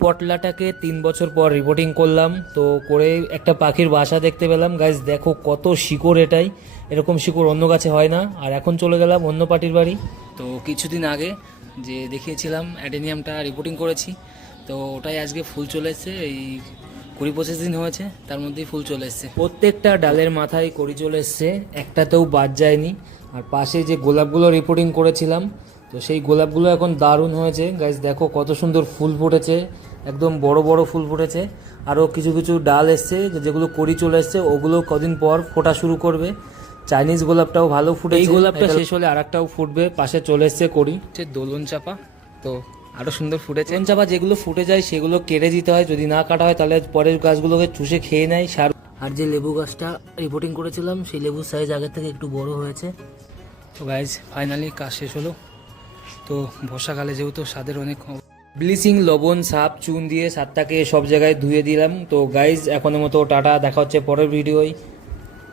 পটলাটাকে তিন বছর পর রিপোর্টিং করলাম। তো করে একটা পাখির বাসা দেখতে পেলাম। গাছ দেখো কত শিকড় এটাই। এরকম শিকড় অন্য গাছে হয় না। আর এখন চলে গেলাম অন্য পার্টির বাড়ি। তো কিছুদিন আগে যে দেখিয়েছিলাম, অ্যাডেনিয়ামটা রিপোর্টিং করেছি। তো ওটাই আজকে ফুল চলে এসছে। এই কুড়ি পঁচিশ দিন হয়েছে, তার মধ্যেই ফুল চলে এসছে। প্রত্যেকটা ডালের মাথায় করি চলে এসছে। একটাতেও বাদ যায়নি। আর পাশে যে গোলাপগুলো রিপোর্টিং করেছিলাম তো সেই গোলাপগুলো এখন দারুণ হয়েছে। গাইজ দেখো কত সুন্দর ফুল ফুটেছে। একদম বড় বড় ফুল ফুটেছে। আরও কিছু কিছু ডাল এসছে যেগুলো করি চলে এসছে ওগুলো কদিন পর ফোটা শুরু করবে। চাইনিজ গোলাপটাও ভালো ফুটে এই গোলাপটা শেষ হলে আরেকটাও ফুটবে। পাশে চলে এসছে করি হচ্ছে দোলন চাপা। তো আরও সুন্দর ফুটেছে। দোলন চাপা যেগুলো ফুটে যায় সেগুলো কেটে দিতে হয়। যদি না কাটা হয় তাহলে পরের গাছগুলোকে চুষে খেয়ে নেয়। সার আর যে লেবু গাছটা রিপোর্টিং করেছিলাম সেই লেবুর সাইজ আগের থেকে একটু বড় হয়েছে। তো গাইজ ফাইনালি কাজ শেষ হলো। তো বর্ষাকালে যেহেতু স্বাদের অনেক ব্লিচিং, লবণ, সাপ, চুন দিয়ে সাতটাকে সব জায়গায় ধুয়ে দিলাম। তো গাইজ এখনের মতো টাটা, দেখা হচ্ছে পরের ভিডিওয়।